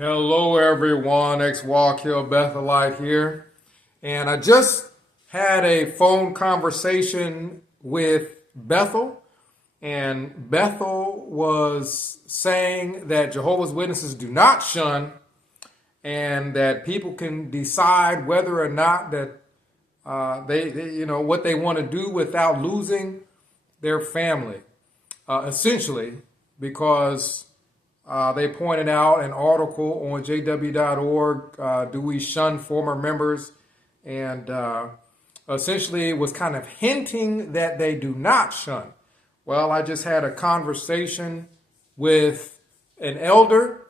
Hello, everyone. Walk Hill Bethelite here. And I just had a phone conversation with Bethel. And Bethel was saying that Jehovah's Witnesses do not shun and that people can decide whether or not that what they want to do without losing their family, essentially, because they pointed out an article on jw.org, Do We Shun Former Members? And essentially it was kind of hinting that they do not shun. Well, I just had a conversation with an elder,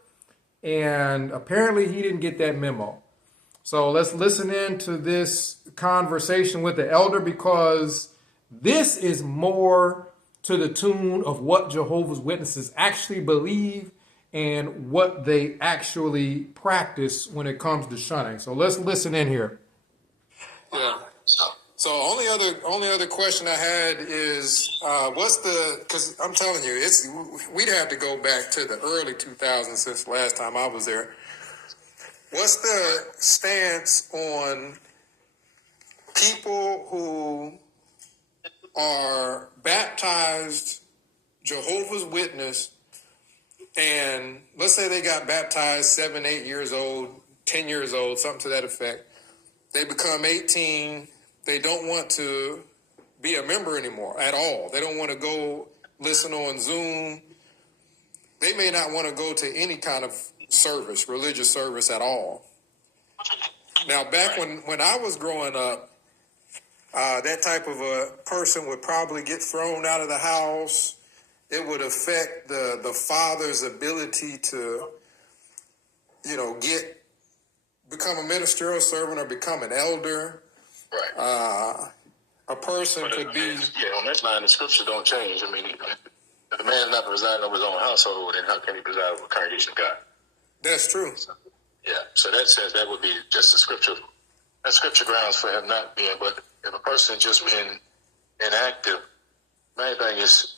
and apparently he didn't get that memo. So let's listen in to this conversation with the elder, because this is more to the tune of what Jehovah's Witnesses actually believe and what they actually practice when it comes to shunning. So let's listen in here. Yeah. So only other question I had is because I'm telling you, we'd have to go back to the early 2000s since the last time I was there. What's the stance on people who are baptized Jehovah's Witness, and let's say they got baptized 7, 8 years old, 10 years old, something to that effect. They become 18. They don't want to be a member anymore at all. They don't want to go listen on Zoom. They may not want to go to any kind of service, religious service at all. Now, back when I was growing up, that type of a person would probably get thrown out of the house. It would affect the father's ability to, become a ministerial servant or become an elder. Right. A person could be... on that line, the scripture don't change. I mean, if the man is not residing over his own household, then how can he preside over the congregation of God? That's true. So that says that would be just the scripture. That's scripture grounds for him not being. But if a person just been inactive, main thing is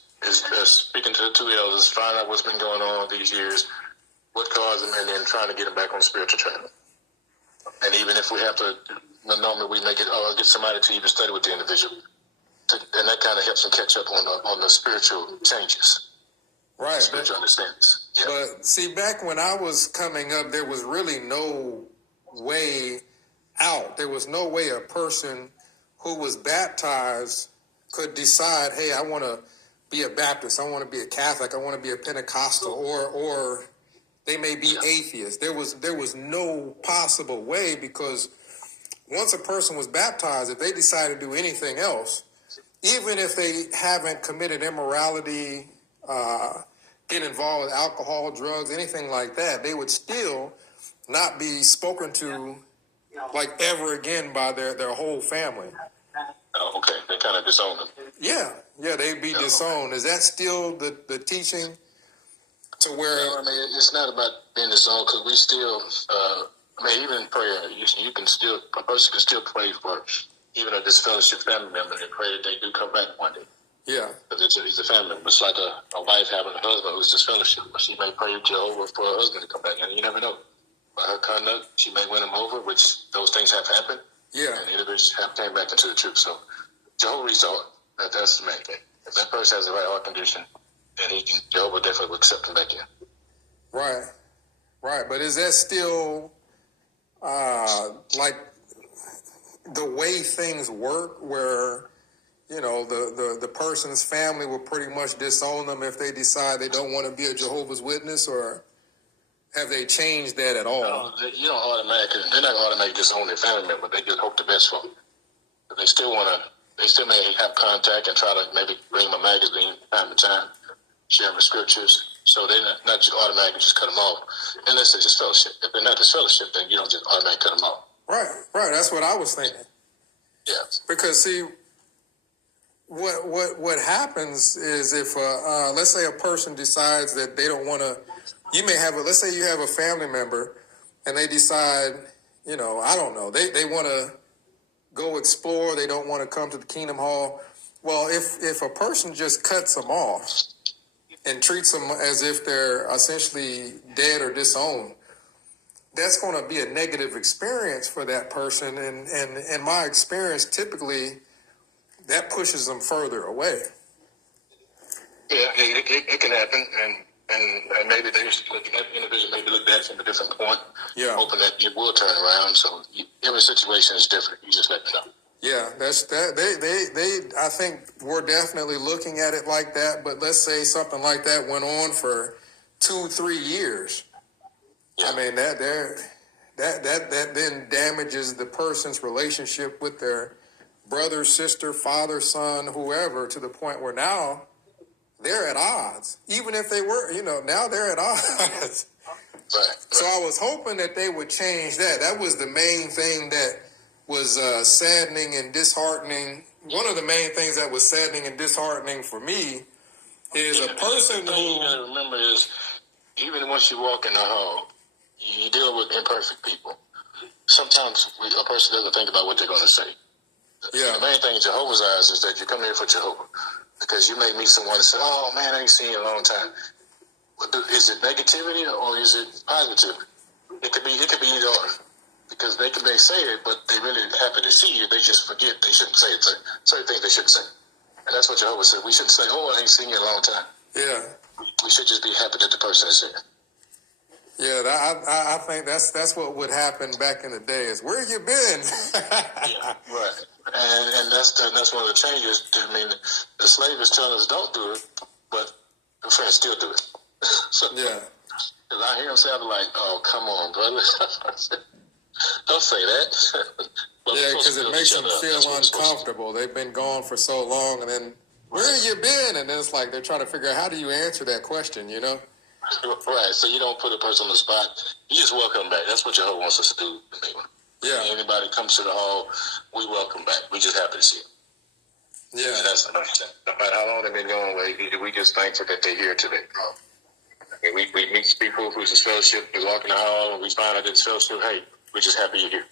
speaking to the two elders, find out what's been going on these years, what caused them, and then trying to get them back on spiritual training. And even if we have to, normally we make it get somebody to even study with the individual, and that kind of helps them catch up on the spiritual changes. Right. Spiritual understandings. Yeah. But see, back when I was coming up, there was really no way out. There was no way a person who was baptized could decide, hey, I want to be a Baptist, I want to be a Catholic, I want to be a Pentecostal, or they may be atheists. There was no possible way, because once a person was baptized, if they decided to do anything else, even if they haven't committed immorality, get involved with alcohol, drugs, anything like that, they would still not be spoken to like ever again by their whole family. Oh, okay. They kind of disown them. Yeah, they'd be disowned. Is that still the teaching? To where it's not about being disowned, because we still, even prayer, a person can still pray for even a disfellowship family member and pray that they do come back one day. Yeah. Because it's a family member. It's like a wife having a husband who's disfellowship, but she may pray to Jehovah for her husband to come back, and you never know. By her conduct, she may win him over, which those things have happened. Yeah. And individuals have came back into the truth. So Jehovah resort, that's the main thing. If that person has the right heart condition, then Jehovah definitely will accept him back in. Right. But is that still like the way things work, where the person's family will pretty much disown them if they decide they don't want to be a Jehovah's Witness, or have they changed that at all? No, they're not automatically disown their family member. They just hope the best for them. But they still may have contact and try to maybe bring them a magazine time to time, share them the scriptures. So they're not just automatically just cut them off, unless they're just fellowship. If they're not just fellowship, then you don't just automatically cut them off. Right. That's what I was thinking. Yeah. Because see, what happens is if let's say a person decides that they don't want to, let's say you have a family member and they decide, I don't know, they want to go explore, they don't want to come to the Kingdom Hall. Well, if a person just cuts them off and treats them as if they're essentially dead or disowned, that's going to be a negative experience for that person. And in my experience, typically that pushes them further away. Yeah, it can happen, and maybe they should look at that individual, maybe look at it from a different point, hoping that it will turn around. So every situation is different. You just let me know. Yeah, that's that. They. I think we're definitely looking at it like that. But let's say something like that went on for 2-3 years. Yeah. I mean that then damages the person's relationship with their brother, sister, father, son, whoever, to the point where now they're at odds. Even if they were, now they're at odds. Right. So I was hoping that they would change that. That was the main thing that was saddening and disheartening. One of the main things that was saddening and disheartening for me is a person who... you got to remember is, even once you walk in the hall, you deal with imperfect people. Sometimes a person doesn't think about what they're going to say. Yeah. The main thing in Jehovah's eyes is that you come here for Jehovah. Because you may meet someone and say, oh, man, I ain't seen you in a long time. Is it negativity or is it positive? It could be either or. Because they say it, but they really happy to see you. They just forget they shouldn't say it. Certain things they shouldn't say. And that's what Jehovah said. We shouldn't say, oh, I ain't seen you in a long time. Yeah. We should just be happy that the person is here. Yeah, I think that's what would happen back in the day is, where you been? Yeah, right. And that's one of the changes. I mean, the slave is telling us don't do it, but the friends still do it. So, yeah. Because I hear them say, I'm like, oh, come on, brother. Don't say that. Yeah, because it makes them feel uncomfortable. They've been gone for so long, and then, where have you been? And then it's like they're trying to figure out, how do you answer that question, Right, so you don't put a person on the spot. You just welcome back. That's what Jehovah wants us to do. Yeah. Anybody comes to the hall, we welcome back. We just happy to see them. Yeah. And that's enough. No matter how long they've been going away, we just thankful that they're here today. And we meet people who's in fellowship, we walk in the hall, and we find out it's fellowship. Hey, we're just happy you're here.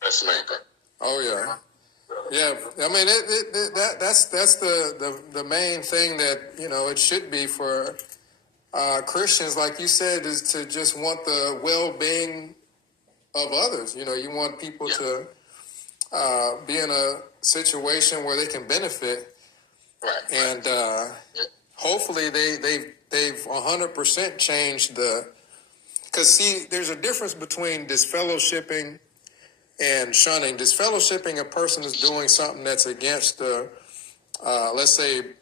That's the main thing. Oh, yeah. Yeah, I mean, that's the main thing that, it should be for Christians, like you said, is to just want the well-being of others. You want people to be in a situation where they can benefit. Right. And hopefully they've 100% changed because see, there's a difference between disfellowshipping and shunning. Disfellowshipping, a person is doing something that's against the, let's say,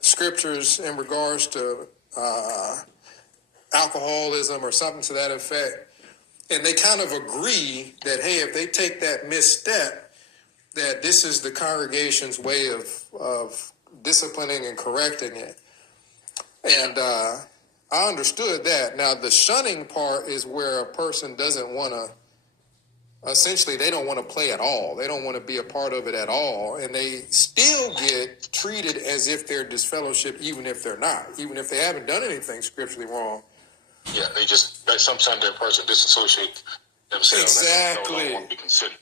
scriptures in regards to alcoholism or something to that effect. And they kind of agree that, hey, if they take that misstep, that this is the congregation's way of disciplining and correcting it. And I understood that. Now, the shunning part is where a person doesn't want to, essentially, they don't want to play at all. They don't want to be a part of it at all. And they still get treated as if they're disfellowship, even if they're not, even if they haven't done anything scripturally wrong. Yeah, sometimes that person disassociate themselves. Exactly. They don't want to be considered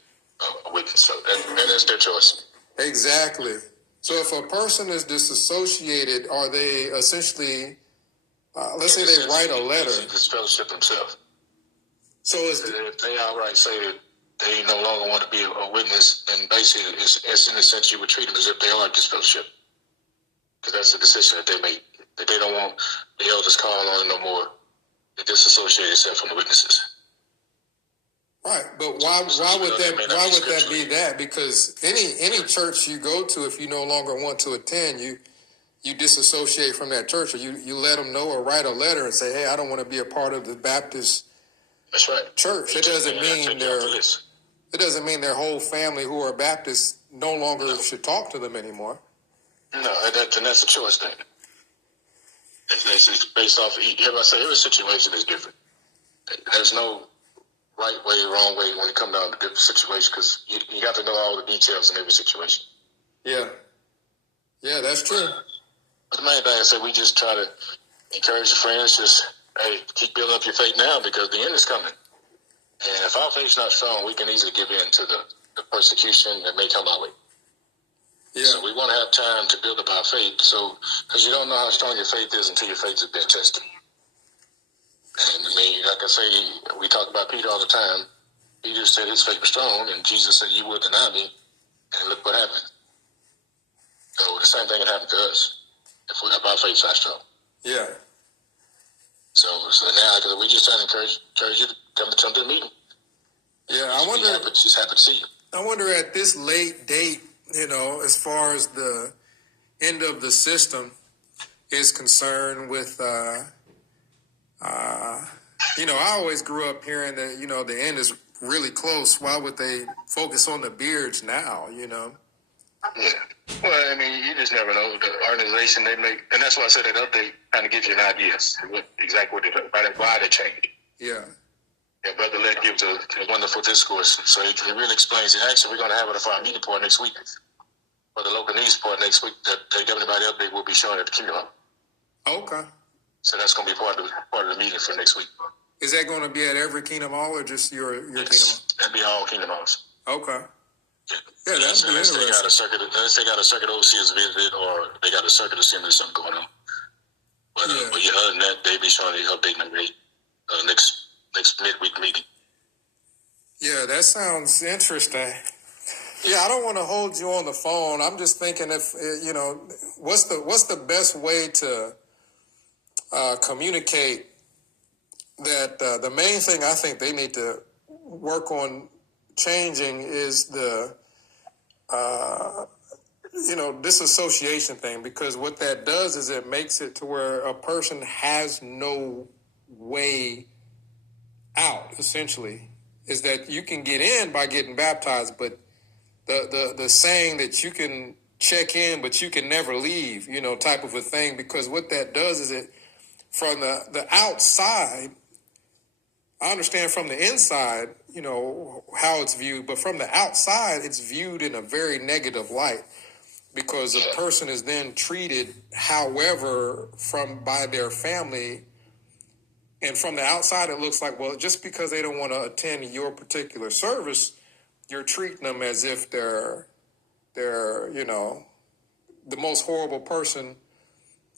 a witness. So that is their choice. Exactly. So if a person is disassociated, are they essentially, let's say they write a letter. Disfellowship themselves. So if they outright say that they no longer want to be a witness, then basically it's in a sense you would treat them as if they are disfellowship. Because that's a decision that they make. That they don't want the elders calling on them no more. They disassociate themselves from the witnesses. Right, but why would that be that? Because any church you go to, if you no longer want to attend, you disassociate from that church, or you let them know or write a letter and say, hey, I don't want to be a part of the Baptist. That's right. Church. It doesn't mean their whole family who are Baptists no longer should talk to them anymore. No, and that's a choice thing. It's based off. Every situation is different. There's no right way, wrong way when it comes down to different situations, because you got to know all the details in every situation. Yeah, that's true. But the main thing I say, we just try to encourage the friends. Just keep building up your faith now, because the end is coming. And if our faith's not strong, we can easily give in to the persecution that may come our way. Yeah. So we want to have time to build up our faith. So, because you don't know how strong your faith is until your faith has been tested. And I mean, like I say, we talk about Peter all the time. Peter said his faith was strong, and Jesus said, "You will deny me," and look what happened. So the same thing can happen to us if our faith's not strong. Yeah. So now, because we just trying to encourage you to come to the meeting. Yeah, I wonder. Just happy to see you. I wonder at this late date, as far as the end of the system is concerned with, I always grew up hearing that, the end is really close. Why would they focus on the beards now, Yeah. Well, I mean, you just never know. The organization they make, and that's why I said that update kind of gives you an idea exactly why they changed. Yeah. Yeah, Brother Led gives a wonderful discourse. So it really explains it. Actually, we're going to have it for our meeting part next week. For the local needs part next week, that the Governing Body update will be shown at the Kingdom Hall. Okay. So that's going to be part of the meeting for next week. Is that going to be at every Kingdom Hall or just your Kingdom Hall? That'll be all Kingdom Halls. Okay. Yeah, that's interesting. Unless they got a circuit overseers visit or they got a circuit assembly or something going on. But other than that, they'll be showing the update next midweek meeting. Yeah, that sounds interesting. Yeah, I don't want to hold you on the phone. I'm just thinking if what's the best way to communicate that the main thing I think they need to work on changing is the disassociation thing, because what that does is it makes it to where a person has no way out, essentially, is that you can get in by getting baptized, but the saying that you can check in but you can never leave, type of a thing, because what that does is it, from the outside, I understand from the inside, how it's viewed, but from the outside, it's viewed in a very negative light, because a person is then treated however by their family. And from the outside, it looks like, well, just because they don't want to attend your particular service, you're treating them as if they're the most horrible person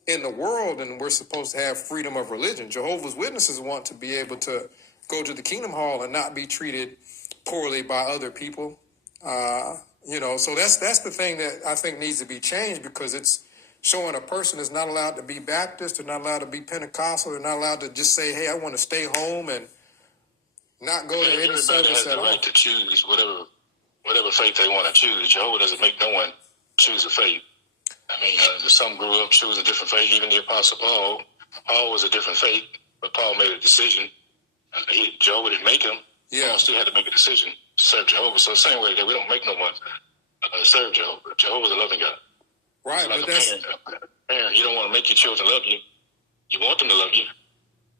in the world, and we're supposed to have freedom of religion. Jehovah's Witnesses want to be able to go to the Kingdom Hall and not be treated poorly by other people. So that's the thing that I think needs to be changed, because it's showing a person is not allowed to be Baptist, they're not allowed to be Pentecostal, they're not allowed to just say, hey, I want to stay home and not go to any service at all. Everybody has the right to choose whatever faith they want to choose. Jehovah doesn't make no one choose a faith. I mean, some grew up choosing a different faith. Even the Apostle Paul was a different faith, but Paul made a decision. Jehovah didn't make him. Yeah. Paul still had to make a decision to serve Jehovah. So the same way that we don't make no one serve Jehovah. Jehovah's a loving God. Right, like a parent, you don't want to make your children love you. You want them to love you,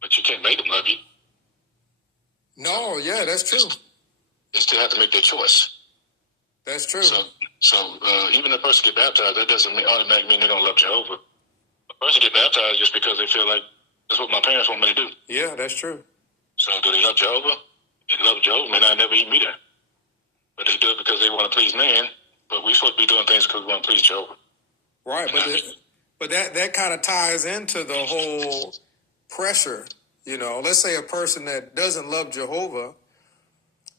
but you can't make them love you. No, yeah, that's true. They still have to make their choice. That's true. So even if a person get baptized, that doesn't automatically mean they don't love Jehovah. A person get baptized just because they feel like that's what my parents want me to do. Yeah, that's true. So do they love Jehovah? They love Jehovah, may not never even be there. But they do it because they want to please man, but we're supposed to be doing things because we want to please Jehovah. Right, but that kind of ties into the whole pressure. Let's say a person that doesn't love Jehovah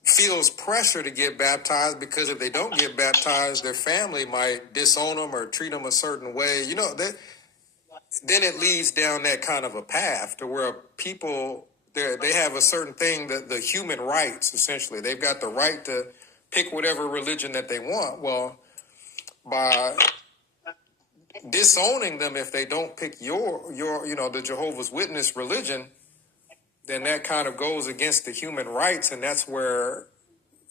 feels pressure to get baptized, because if they don't get baptized, their family might disown them or treat them a certain way. Then it leads down that kind of a path to where people, they have a certain thing, that the human rights, essentially. They've got the right to pick whatever religion that they want. Well, by disowning them if they don't pick your the Jehovah's Witness religion, then that kind of goes against the human rights, and that's where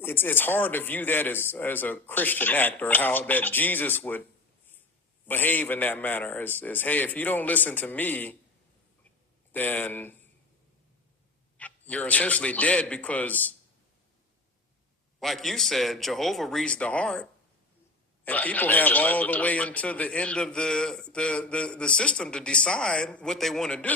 it's hard to view that as a Christian act, or how that Jesus would behave in that manner. Is hey, if you don't listen to me, then you're essentially dead, because, like you said, Jehovah reads the heart. And people have all the way until the end of the system to decide what they want to do.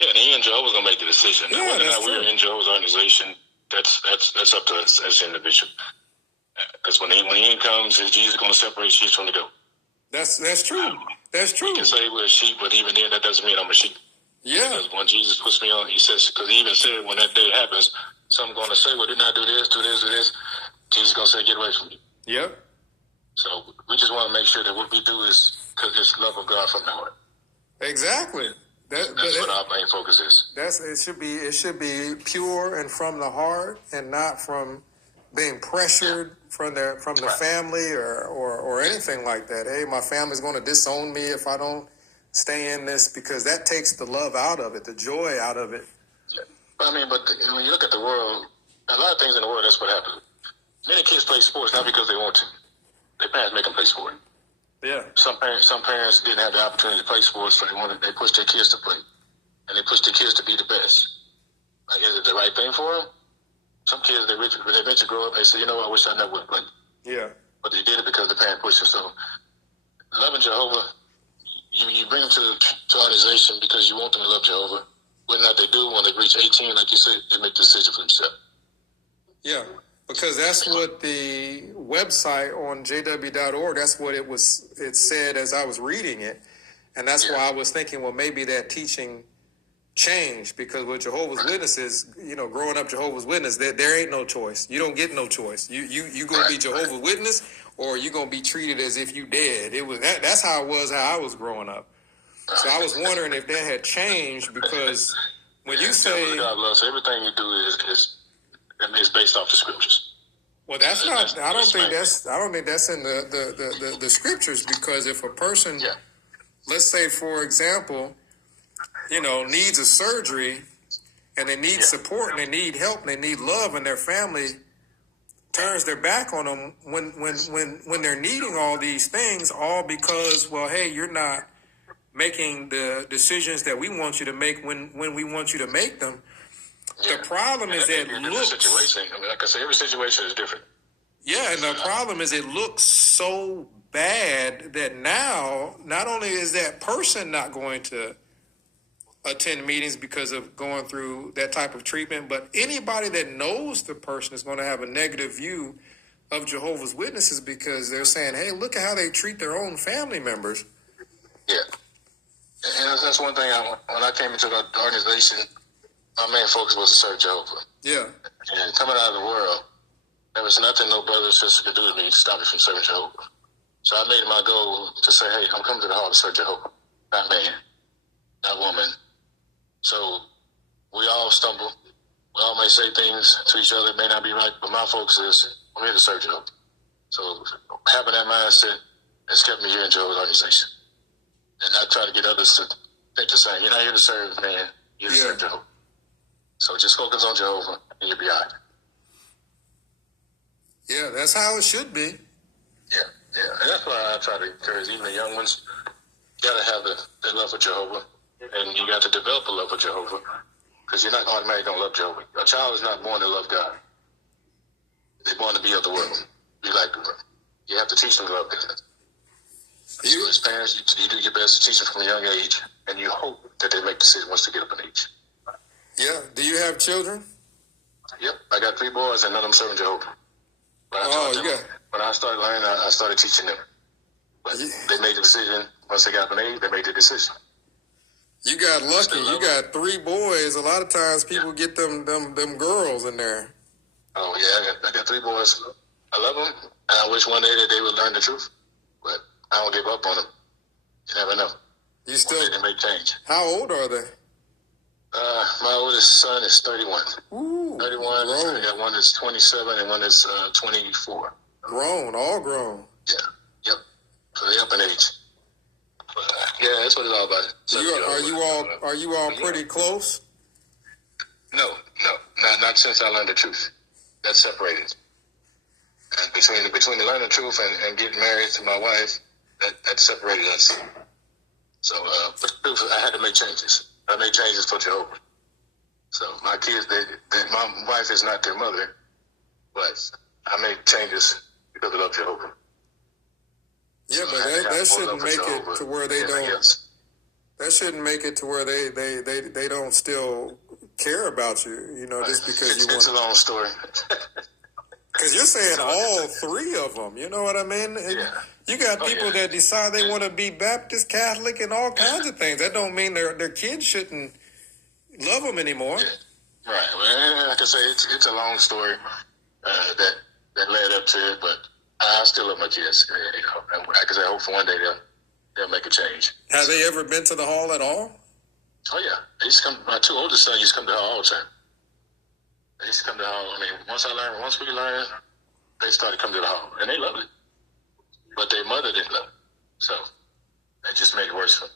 Yeah, in the end, Jehovah's gonna make the decision. Yeah, whether or not we're in Jehovah's organization, that's up to us as an individual. Because when the end comes, is Jesus gonna separate sheep from the goat? That's true. That's true. You can say we're a sheep, but even then, that doesn't mean I'm a sheep. Yeah. Because when Jesus puts me on, he says, because he even said when that day happens, some going to say, well, didn't I do this, do this, do this? Jesus going to say, get away from me. Yep. So we just want to make sure that what we do is because it's love of God from the heart. Exactly. That's what our main focus is. It should be pure and from the heart, and not from being pressured from the family or anything like that. Hey, my family's going to disown me if I don't stay in this, because that takes the love out of it, the joy out of it. Yeah. But when you look at the world, a lot of things in the world, that's what happens. Many kids play sports not because they want to. Their parents make them play sport. Yeah. Some parents didn't have the opportunity to play sports, so they pushed their kids to play, and they pushed their kids to be the best. Like, is it the right thing for them? Some kids, when they eventually grow up, they say, you know what, I wish I never would have played. Yeah. But they did it because the parent pushed them. So, loving Jehovah, you bring them to the organization because you want them to love Jehovah. Whether or not they do, when they reach 18, like you said, they make the decision for themselves. Yeah, because that's what the website on jw.org, that's what it said as I was reading it. And that's why I was thinking, well, maybe that teaching changed, because with Jehovah's Witnesses, growing up Jehovah's Witness, there ain't no choice. You don't get no choice. You gonna be Jehovah's Witness, or you gonna be treated as if you dead. That's how I was growing up. So I was wondering if that had changed, because when you say God loves, everything you do is based off the scriptures. Well, that's not. I don't think that's in the scriptures, because if a person, let's say for example, needs a surgery, and they need support, and they need help, and they need love, and their family turns their back on them when they're needing all these things, all because, well, hey, you're not making the decisions that we want you to make when we want you to make them. The problem is that situation. Like I say, every situation is different. Yeah, and the problem is it looks so bad that now not only is that person not going to attend meetings because of going through that type of treatment, but anybody that knows the person is going to have a negative view of Jehovah's Witnesses, because they're saying, hey, look at how they treat their own family members. Yeah. And that's one thing, when I came into the organization, my main focus was to serve Jehovah. Yeah. And coming out of the world, there was nothing no brother or sister could do to me to stop me from serving Jehovah. So I made it my goal to say, hey, I'm coming to the heart to serve Jehovah. Not man, not woman. So we all stumble. We all may say things to each other that may not be right, but my focus is I'm here to serve Jehovah. So having that mindset has kept me here in Jehovah's organization. And I try to get others to think the same. You're not here to serve man, you're here to serve Jehovah. So just focus on Jehovah and you'll be all right. Yeah, that's how it should be. Yeah. And that's why I try to encourage even the young ones. You got to have the love for Jehovah, and you got to develop a love for Jehovah, because you're not automatically going to love Jehovah. A child is not born to love God. They're born to be of the world. You have to teach them to love God. So as parents, you do your best to teach them from a young age, and you hope that they make decisions once they get up in age. Yeah. Do you have children? Yep. I got 3 boys, and none of them serving Jehovah. When I started learning, I started teaching them. But they made the decision. Once they got up in age, they made the decision. You got lucky. You got 3 boys. A lot of times people get them girls in there. Oh, yeah. I got 3 boys. I love them, and I wish one day that they would learn the truth. But I don't give up on them. You never know. You still they make change. How old are they? My oldest son is 31. Ooh, 31. Grown. I got one that's 27 and one that's 24. Grown, all grown. Yeah. Yep. So they're up in age. But, yeah, that's what it's all about. Are you all pretty close? No, not since I learned the truth. That's separated. And between the learning the truth and getting married to my wife, that separated us. So, but the truth, I had to make changes. I made changes for Jehovah. So my kids, my wife is not their mother, but I made changes because I love Jehovah. Yeah, but that shouldn't make it to where they don't. That shouldn't make it to where they don't still care about you. Just because you want. It's a long story. Because you're saying all three of them. You know what I mean? Yeah. You got people that decide they want to be Baptist, Catholic, and all kinds of things. That don't mean their kids shouldn't love them anymore. Yeah. Right. Well, like I say, it's a long story that led up to it, but I still love my kids. You know, and like I say, I hope for one day they'll make a change. Have they ever been to the hall at all? Oh yeah, they used to come. My two oldest sons used to come to the hall all the time. They used to come to the hall. I mean, once we learned, they started coming to the hall, and they loved it. But their mother didn't love it, so that just made it worse for them.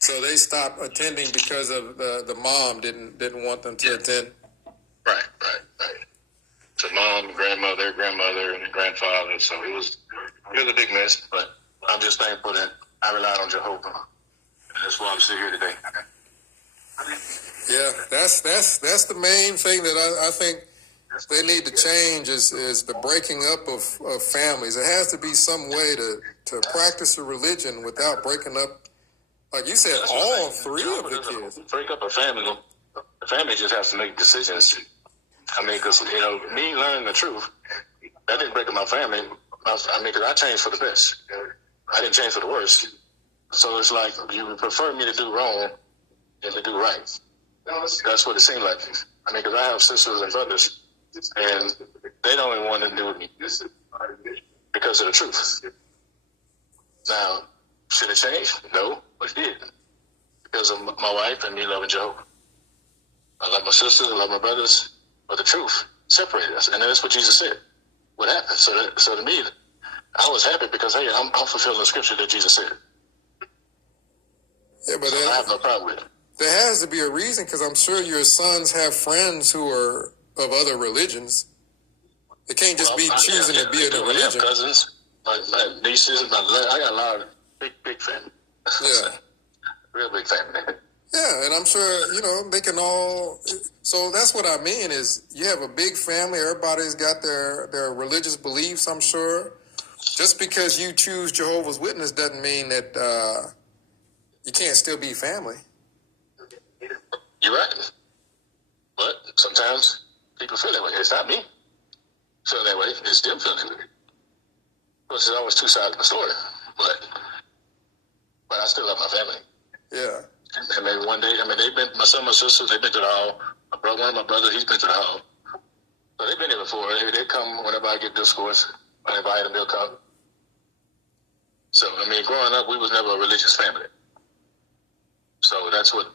So they stopped attending because of the mom didn't want them to attend. Right. So mom, grandmother, and grandfather. So it was a big mess. But I'm just thankful that I relied on Jehovah. And that's why I'm still here today. Yeah, that's the main thing that I think they need to change is the breaking up of families. It has to be some way to practice a religion without breaking up. Like you said, all three of the kids. Break up a family. The family just has to make decisions. I mean, because, you know, me learning the truth, that didn't break up my family. I mean, because I changed for the best. I didn't change for the worst. So it's like you would prefer me to do wrong than to do right. That's what it seemed like. I mean, because I have sisters and brothers, and they don't even want to do with me because of the truth. Now, should it change? No, but it did. Because of my wife and me loving Jehovah. I love my sisters, I love my brothers, but the truth separated us. And that's what Jesus said. What happened? So to me, I was happy because, hey, I'm fulfilling the scripture that Jesus said. Yeah, but I have no problem with it. There has to be a reason, because I'm sure your sons have friends who are of other religions. It can't just be choosing to be in a religion. I have cousins, my nieces, I got a lot of big family. Yeah. Real big family. Yeah, and I'm sure, you know, they can all... So that's what I mean is you have a big family. Everybody's got their religious beliefs, I'm sure. Just because you choose Jehovah's Witness doesn't mean that you can't still be family. You're right. But sometimes people feel that way. It's not me feel that way. It's them feeling that way. Of course, there's always two sides of the story. But I still love my family. Yeah. And maybe one day, I mean, my son, my sister, they've been to the hall. One of my brothers, he's been to the hall. So they've been here before. They come whenever I get discourse. When I invite them, they'll come. So, I mean, growing up, we was never a religious family. So that's what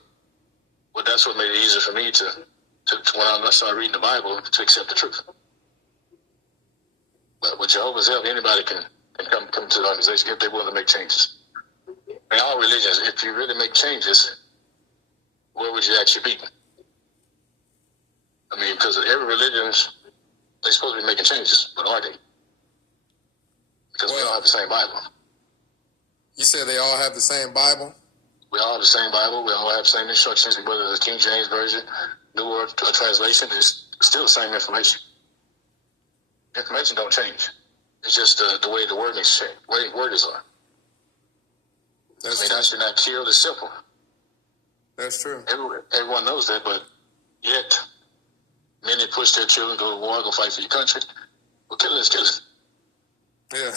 made it easier for me to when I started reading the Bible, to accept the truth. But with Jehovah's help, anybody can come to the organization if they're willing to make changes. In all religions, if you really make changes, where would you actually be? I mean, because every religion, they're supposed to be making changes, but are they? Because we all have the same Bible. You said they all have the same Bible? We all have the same Bible. We all have the same instructions, whether it's the King James Version, New World Translation, it's still the same information. Information don't change. It's just the way the word makes change, the way words are. I should not kill is simple. That's true. Everyone knows that, but yet many push their children to go to war, go fight for your country. Well, killing is killing. Yeah.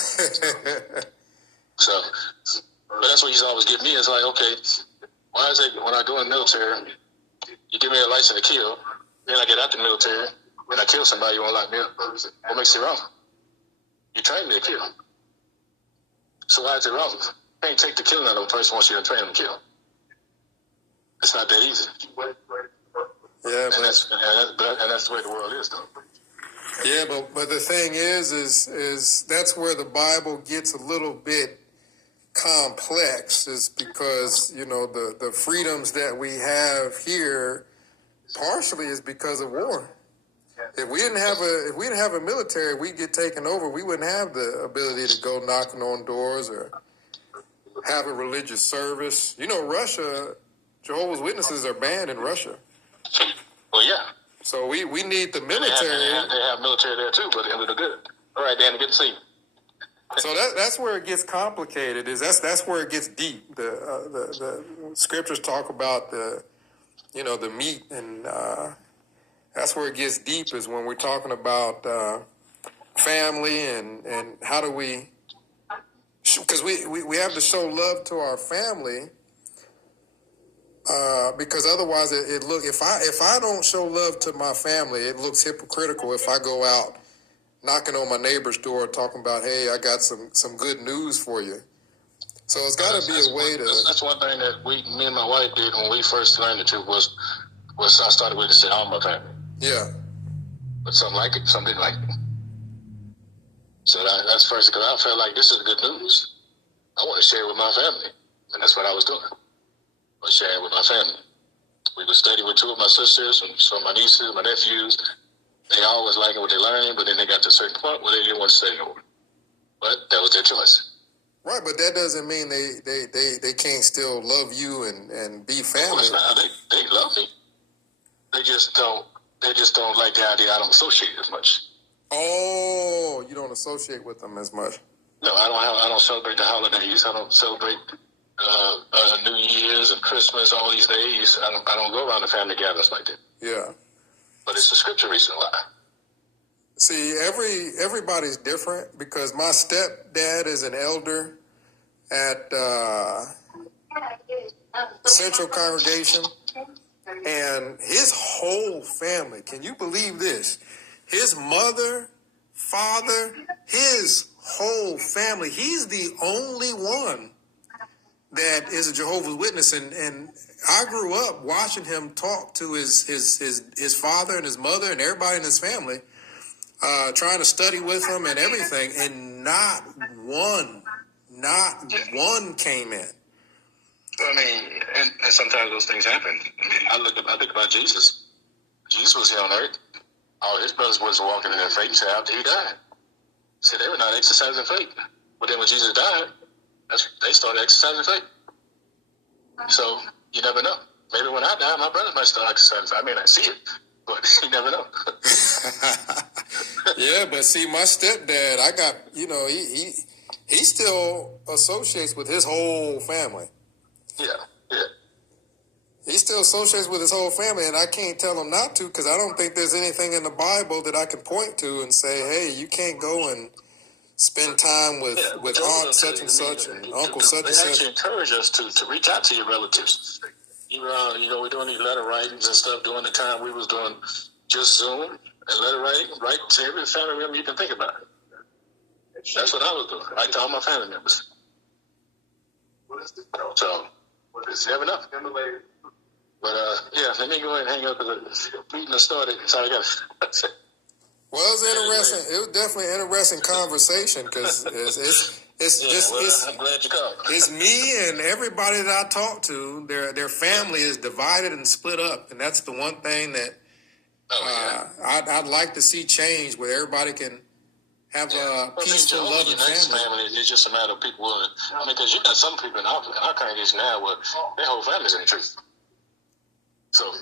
So, but that's what he's always give me. It's like, okay, why is it when I go in the military, you give me a license to kill, then I get out the military, when I kill somebody, you won't lock me up. What makes it wrong? You train me to kill. So why is it wrong? You can't take the killing out of a person once you train them to kill. It's not that easy. Yeah, and that's the way the world is, though. Yeah, but the thing is that's where the Bible gets a little bit complex, is because, you know, the freedoms that we have here partially is because of war. If we didn't have a military, we'd get taken over. We wouldn't have the ability to go knocking on doors or have a religious service. You know, Russia, Jehovah's Witnesses are banned in Russia. Well, yeah. So we need the military. They have military there too, but they're good. All right, Dan, good to see you. So that's where it gets complicated. That's where it gets deep. The scriptures talk about the meat, and that's where it gets deep, is when we're talking about family, and how do we, because we have to show love to our family, because otherwise it look, if I don't show love to my family, it looks hypocritical if I go out knocking on my neighbor's door talking about, hey, I got some good news for you. So it's got to be a way to. That's one thing that me and my wife did when we first learned the truth was I started with to say all my family. Yeah. But some like it, some didn't like it. So that's first, because I felt like this is good news. I want to share it with my family, and that's what I was doing. I was sharing with my family. We would study with two of my sisters and some of my nieces, my nephews. They always liking what they learning, but then they got to a certain point where they didn't want to study no more. But that was their choice. Right, but that doesn't mean they can't still love you and be family. They love me. They just don't like the idea I don't associate as much. Oh, you don't associate with them as much. No, I don't celebrate the holidays. I don't celebrate New Year's and Christmas, all these days. I don't go around the family gatherings like that. Yeah. But it's a scripture reason why. See, everybody's different, because my stepdad is an elder at Central Congregation, and his whole family, can you believe this? His mother, father, his whole family, he's the only one that is a Jehovah's Witness, and I grew up watching him talk to his father and his mother and everybody in his family, trying to study with them and everything, and not one came in. I mean, and sometimes those things happen. I mean, I think about Jesus. Jesus was here on earth. All his brothers was walking in their faith until after he died. So they were not exercising faith. But then when Jesus died, they started exercising faith. So you never know. Maybe when I die, my brothers might start exercising faith. I may not see it, but you never know. Yeah, but see, my stepdad, I got, he still associates with his whole family. Yeah. He still associates with his whole family, and I can't tell him not to, because I don't think there's anything in the Bible that I can point to and say, hey, you can't go and spend time with aunt such and such and uncle such and such. They actually encourage us to reach out to your relatives. We're doing these letter writings and stuff during the time we was doing just Zoom and letter writing. Write to every family member you can think about. That's what I was doing. Write to all my family members. So, you never know. But, let me go ahead and hang up, because the meeting has started. So I got to... Well, it was interesting. It was definitely an interesting conversation, because I'm glad you called. It's me and everybody that I talk to. Their family is divided and split up, and that's the one thing that I'd like to see change, where everybody can have a peaceful, loving family. It's just a matter of people willing. I mean, because you got some people in our congregation now where their whole family's in the truth. So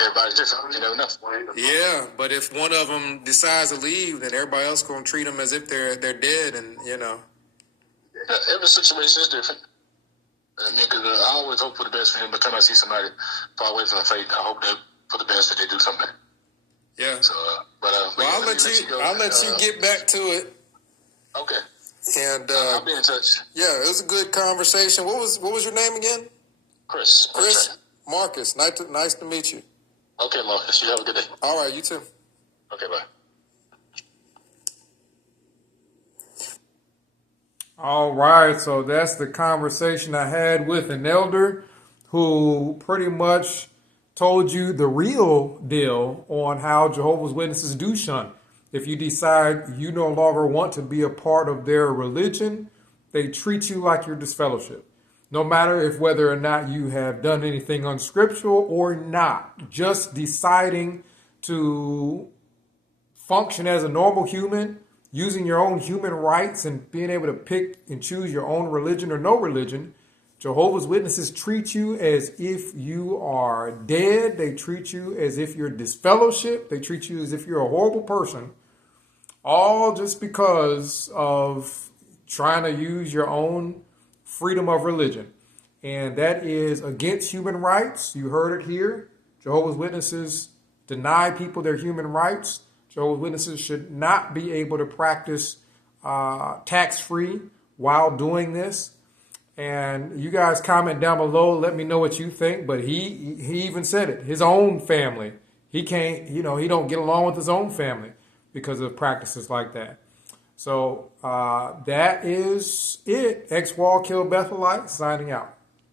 everybody's different. You never know. Yeah, but if one of them decides to leave, then everybody else going to treat them as if they're dead, and every situation is different. I mean, because I always hope for the best for him. But time I see somebody far away from the faith, I hope that for the best that they do something. Yeah. So, I'll let you get back to it. Okay. And I'll be in touch. Yeah, it was a good conversation. What was your name again? Chris. Marcus, nice to meet you. Okay, Marcus. You have a good day. All right, you too. Okay, bye. All right, so that's the conversation I had with an elder who pretty much told you the real deal on how Jehovah's Witnesses do shun. If you decide you no longer want to be a part of their religion, they treat you like you're disfellowship. No matter if whether or not you have done anything unscriptural or not, just deciding to function as a normal human, using your own human rights and being able to pick and choose your own religion or no religion, Jehovah's Witnesses treat you as if you are dead. They treat you as if you're disfellowship. They treat you as if you're a horrible person, all just because of trying to use your own freedom of religion. And that is against human rights. You heard it here. Jehovah's Witnesses deny people their human rights. Jehovah's Witnesses should not be able to practice tax-free while doing this. And you guys comment down below, let me know what you think. But he even said it, his own family. He can't, he don't get along with his own family because of practices like that. So that is it. X Wall Kill Bethelite signing out.